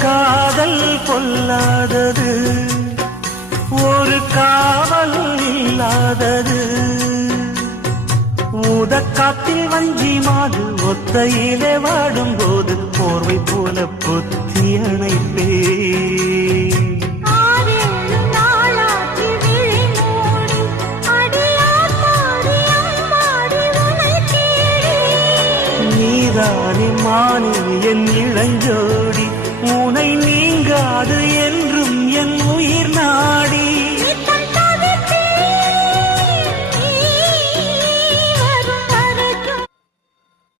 காதல் பொல்லாதது, ஒரு காவல் இல்லாதது. ஊதக்காத்தில் வஞ்சி மாது ஒத்தையிலே வாடும்போது போர்வை போல பொத்தி அணைப்பே. நீதானே மானே என் இளஞ்சோடி, உனை நீங்காது என்றும் என் உயிர் நாடி.